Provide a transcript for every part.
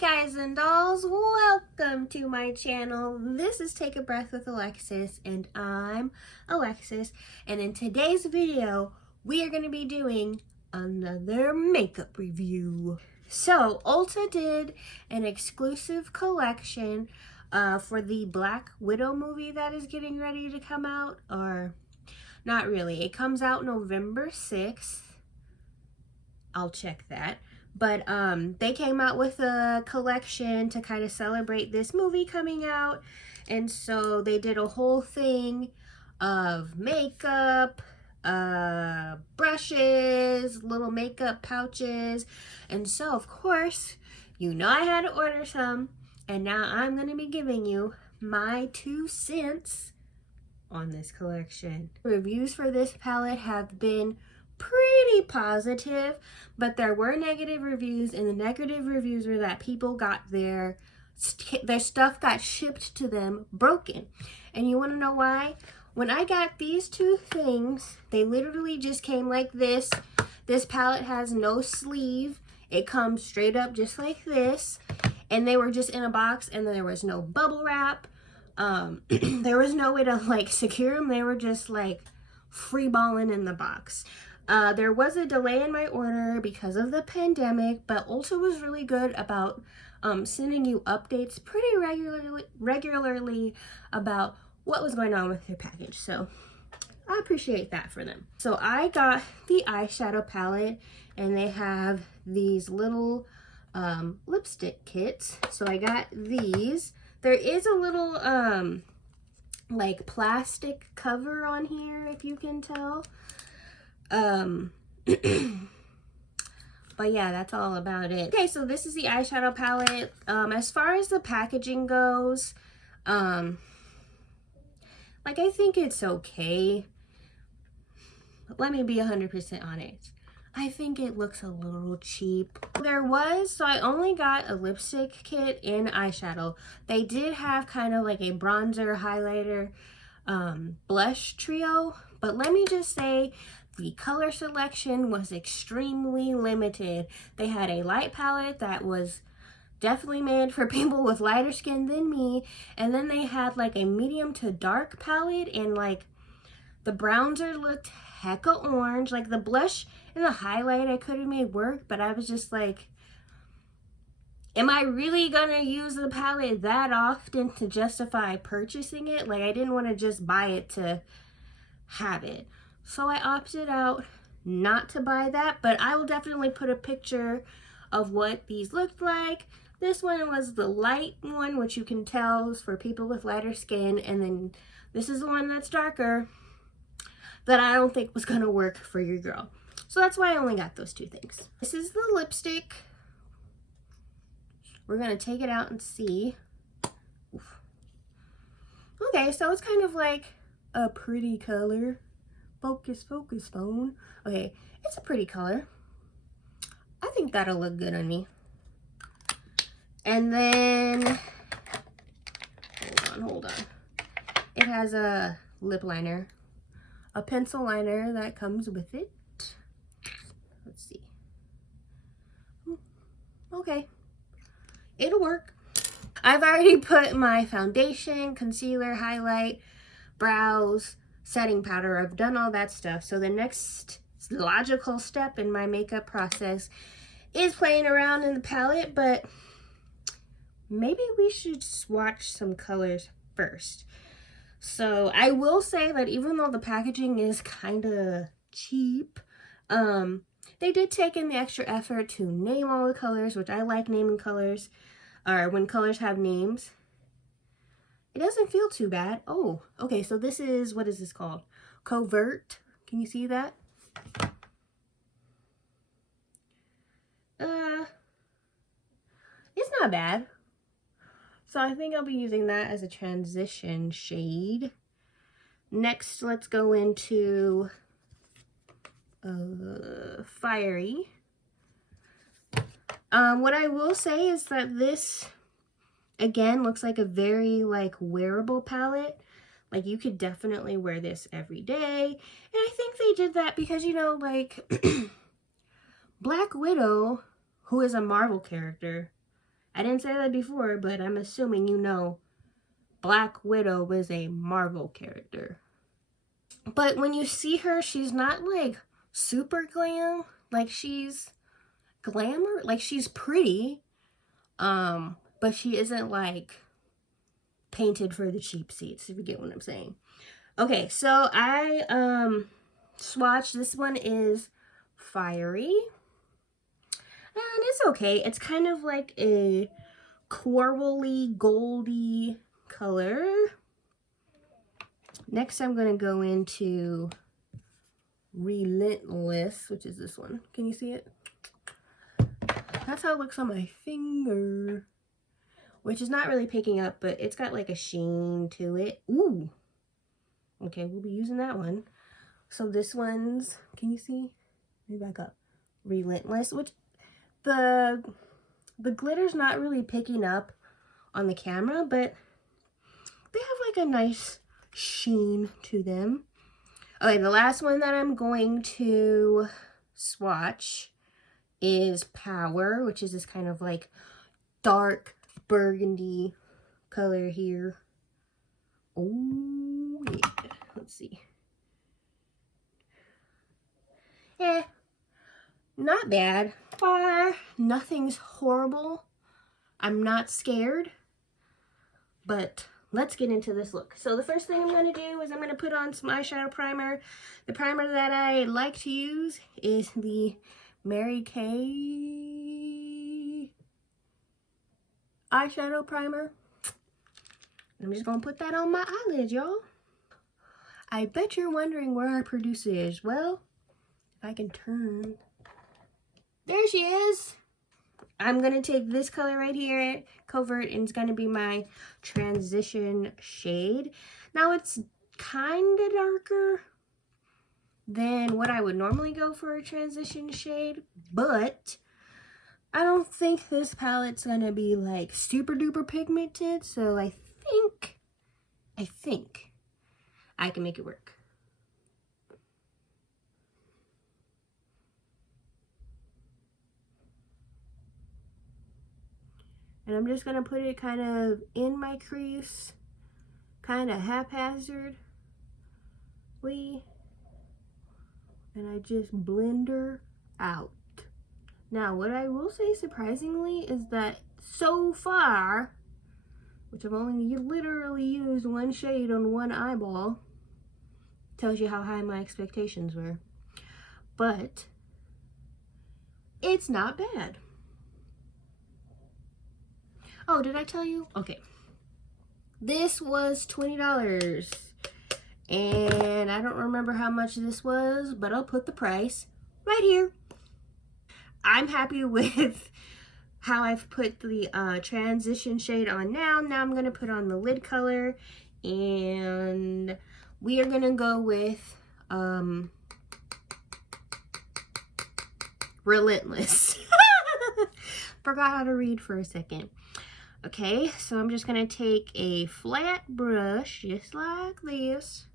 Guys and dolls, welcome to my channel. This is Take a Breath with Alexis, and I'm Alexis, and in today's video we are going to be doing another makeup review. So Ulta did an exclusive collection for the Black Widow movie that is getting ready to come out, or not really, it comes out November 6th. I'll check that. But they came out with a collection to kind of celebrate this movie coming out. And so they did a whole thing of makeup, brushes, little makeup pouches. And so, of course, you know I had to order some. And now I'm going to be giving you my 2 cents on this collection. Reviews for this palette have been pretty positive, but there were negative reviews, and the negative reviews were that people got their stuff got shipped to them broken. And you want to know why? When I got these 2 things, they literally just came like this. This palette has no sleeve. It comes straight up just like this, and they were just in a box, and there was no bubble wrap. There was no way to like secure them. They were just like free balling in the box. There was a delay in my order because of the pandemic, but Ulta was really good about sending you updates pretty regularly about what was going on with their package. So I appreciate that for them. So I got the eyeshadow palette, and they have these little lipstick kits. So I got these. There is a little like plastic cover on here, if you can tell. But yeah, that's all about it. Okay, so this is the eyeshadow palette. As far as the packaging goes, like, I think it's okay. Let me be 100% honest. I think it looks a little cheap. So I only got a lipstick kit and eyeshadow. They did have kind of like a bronzer, highlighter, blush trio, but let me just say, the color selection was extremely limited. They had a light palette that was definitely made for people with lighter skin than me. And then they had like a medium to dark palette, and like the bronzer looked hecka orange. Like the blush and the highlight I could have made work, but I was just like, am I really gonna use the palette that often to justify purchasing it? Like, I didn't want to just buy it to have it. So I opted out not to buy that, but I will definitely put a picture of what these looked like. This one was the light one, which you can tell is for people with lighter skin, and then this is the one that's darker that I don't think was gonna work for your girl. So that's why I only got those 2 things. This is the lipstick. We're gonna take it out and see. Oof. Okay, so it's kind of like a pretty color. Focus, phone. Okay, it's a pretty color. I think that'll look good on me. And then, hold on. It has a lip liner, a pencil liner that comes with it. Let's see. Okay, it'll work. I've already put my foundation, concealer, highlight, brows, setting powder. I've done all that stuff. So the next logical step in my makeup process is playing around in the palette, but maybe we should swatch some colors first. So I will say that even though the packaging is kind of cheap, they did take in the extra effort to name all the colors, which I like naming colors, or when colors have names. It doesn't feel too bad. Oh, okay, so this is, what is this called? Covert. Can you see that? It's not bad. So I think I'll be using that as a transition shade. Next, let's go into Fiery. What I will say is that this, again, looks like a very like wearable palette. Like, you could definitely wear this every day. And I think they did that because, you know, like Black Widow, who is a Marvel character, I didn't say that before, but I'm assuming you know Black Widow was a Marvel character. But when you see her, she's not like super glam. Like she's glamour, like she's pretty. But she isn't like painted for the cheap seats, if you get what I'm saying. Okay, so I swatched. This one is Fiery. And it's okay. It's kind of like a corally, goldy color. Next, I'm going to go into Relentless, which is this one. Can you see it? That's how it looks on my finger, which is not really picking up, but it's got like a sheen to it. Ooh. Okay, we'll be using that one. So this one's, can you see? Let me back up. Relentless, which the glitter's not really picking up on the camera, but they have like a nice sheen to them. Okay, the last one that I'm going to swatch is Power, which is this kind of like dark burgundy color here. Oh yeah, let's see. Not bad. Nothing's horrible. I'm not scared, but let's get into this look. So the first thing I'm going to do is I'm going to put on some eyeshadow primer. The primer that I like to use is the Mary Kay eyeshadow primer. I'm just going to put that on my eyelids, y'all. I bet you're wondering where our producer is. Well, if I can turn. There she is. I'm going to take this color right here, Covert, and it's going to be my transition shade. Now, it's kind of darker than what I would normally go for a transition shade, but I don't think this palette's going to be like super duper pigmented, so I think I can make it work. And I'm just going to put it kind of in my crease, kind of haphazardly. And I just blend her out. Now, what I will say surprisingly is that so far, which I've only literally used one shade on one eyeball, tells you how high my expectations were. But it's not bad. Oh, did I tell you? Okay. This was $20. And I don't remember how much this was, but I'll put the price right here. I'm happy with how I've put the transition shade on now. Now I'm going to put on the lid color. And we are going to go with Relentless. Forgot how to read for a second. Okay, so I'm just going to take a flat brush, just like this,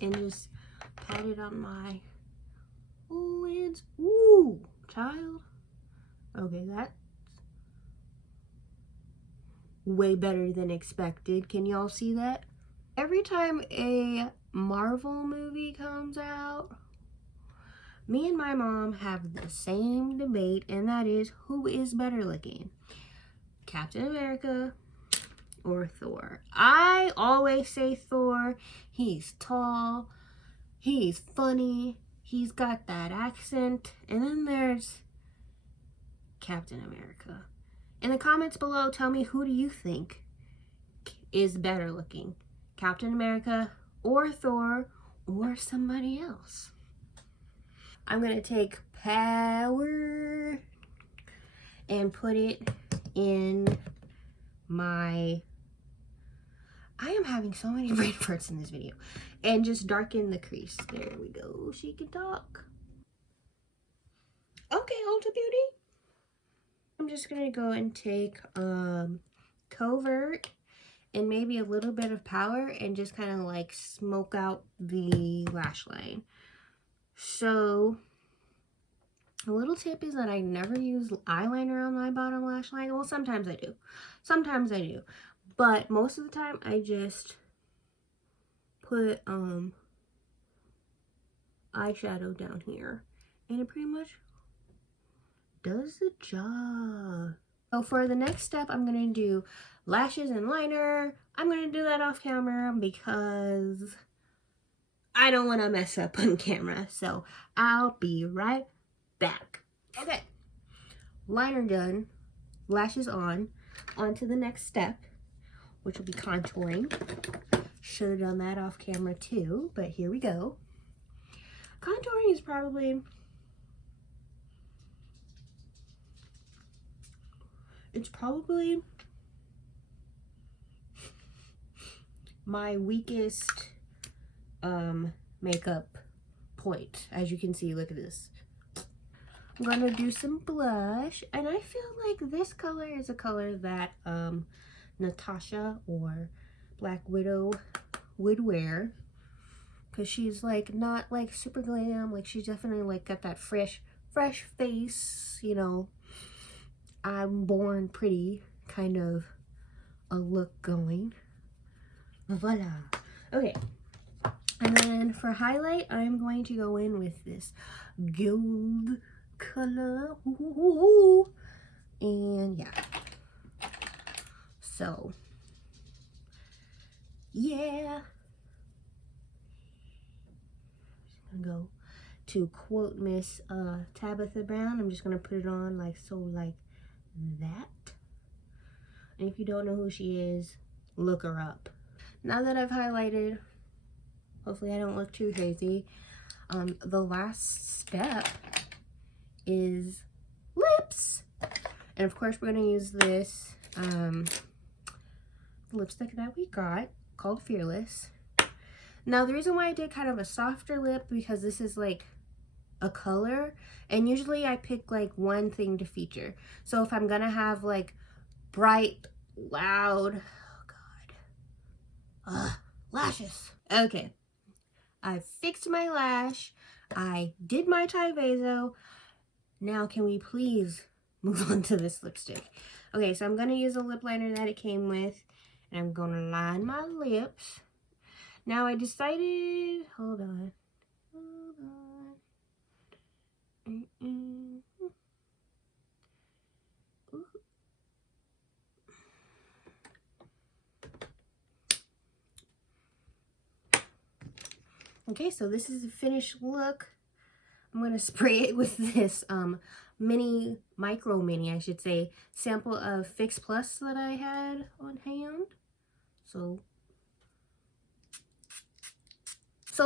and just pat it on my lids. Ooh, child. Okay, that's way better than expected. Can y'all see that? Every time a Marvel movie comes out, me and my mom have the same debate, and that is who is better looking, Captain America or Thor. I always say Thor. He's tall, he's funny, he's got that accent. And then there's Captain America. In the comments below, tell me, who do you think is better looking, Captain America or Thor or somebody else? I'm gonna take Power and put it in my, I am having so many brain farts in this video, and just darken the crease. There we go. She can talk. Okay, Ulta Beauty. I'm just gonna go and take Covert and maybe a little bit of Power and just kind of like smoke out the lash line. So A little tip is that I never use eyeliner on my bottom lash line. Well, sometimes I do. Sometimes I do. But most of the time, I just put eyeshadow down here. And it pretty much does the job. So for the next step, I'm going to do lashes and liner. I'm going to do that off camera because I don't want to mess up on camera. So I'll be right back. Okay, liner done, lashes on to the next step, which will be contouring. Should have done that off camera too, but here we go. Contouring is probably, it's probably my weakest makeup point. As you can see, look at this. I'm gonna do some blush, and I feel like this color is a color that Natasha or Black Widow would wear, because she's like not like super glam, like she's definitely like got that fresh face, you know, I'm born pretty kind of a look going. Voila. Okay, and then for highlight, I'm going to go in with this gold color. Ooh. And yeah, so yeah, I'm gonna go to quote Miss Tabitha Brown. I'm just gonna put it on like so, like that. And if you don't know who she is, look her up. Now that I've highlighted, hopefully I don't look too crazy, the last step is lips. And of course we're going to use this lipstick that we got called Fearless. Now the reason why I did kind of a softer lip, because this is like a color, and usually I pick like one thing to feature. So if I'm gonna have like bright, loud, oh god, lashes. Okay, I fixed my lash, I did my Tyvaso. Now can we please move on to this lipstick? Okay, so I'm gonna use a lip liner that it came with, and I'm gonna line my lips. Now I decided, hold on. Okay, so this is the finished look. I'm gonna spray it with this micro mini, I should say, sample of Fix Plus that I had on hand. So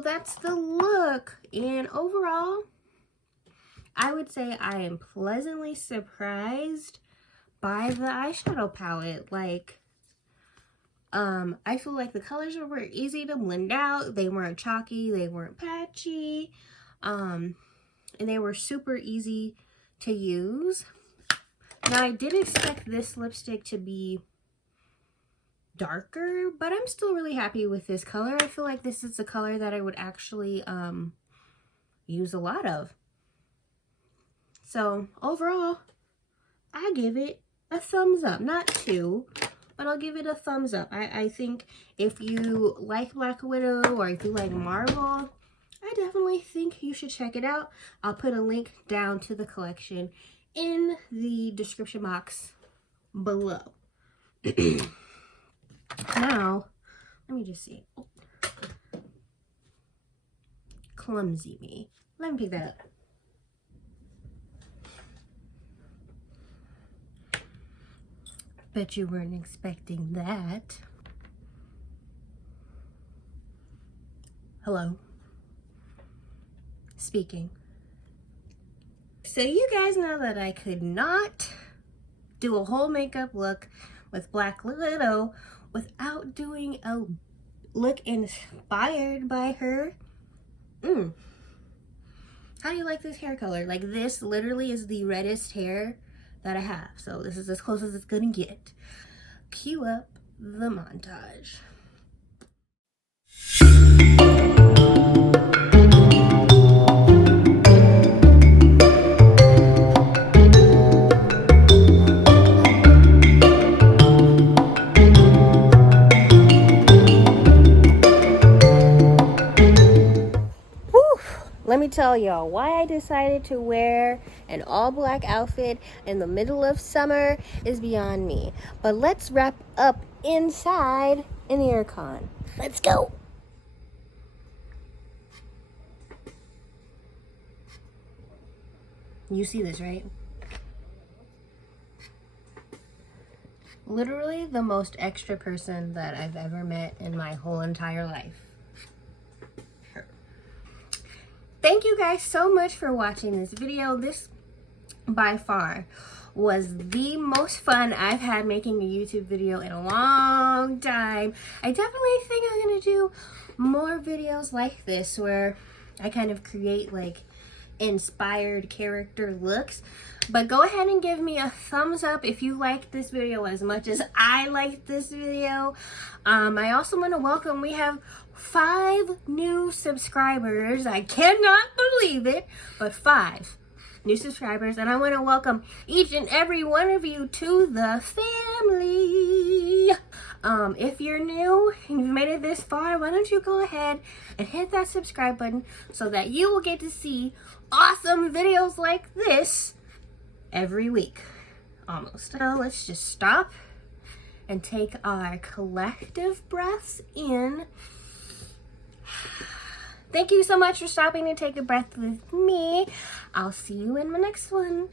that's the look, and overall, I would say I am pleasantly surprised by the eyeshadow palette. Like, I feel like the colors were easy to blend out. They weren't chalky, they weren't patchy, and they were super easy to use. Now, I did expect this lipstick to be darker, but I'm still really happy with this color. I feel like this is a color that I would actually use a lot of. So overall, I give it a thumbs up. Not 2, but I'll give it a thumbs up. I think if you like Black Widow or if you like Marvel, I definitely think you should check it out. I'll put a link down to the collection in the description box below. Now, let me just see. Oh. Clumsy me. Let me pick that up. Bet you weren't expecting that. Hello. Speaking. So you guys know that I could not do a whole makeup look with Black Widow without doing a look inspired by her. How do you like this hair color? Like, this literally is the reddest hair that I have. So this is as close as it's gonna get. Cue up the montage. me tell y'all why I decided to wear an all black outfit in the middle of summer is beyond me. But let's wrap up inside an aircon. Let's go. You see this, right? Literally the most extra person that I've ever met in my whole entire life. Thank you guys so much for watching this video. This, by far, was the most fun I've had making a YouTube video in a long time. I definitely think I'm gonna do more videos like this where I kind of create like inspired character looks. But go ahead and give me a thumbs up if you liked this video as much as I liked this video. I also want to welcome, we have 5 new subscribers. I cannot believe it, but 5 new subscribers, and I want to welcome each and every one of you to the family. If you're new and you've made it this far, why don't you go ahead and hit that subscribe button so that you will get to see awesome videos like this every week, almost. Now let's just stop and take our collective breaths in. Thank you so much for stopping to take a breath with me. I'll see you in my next one.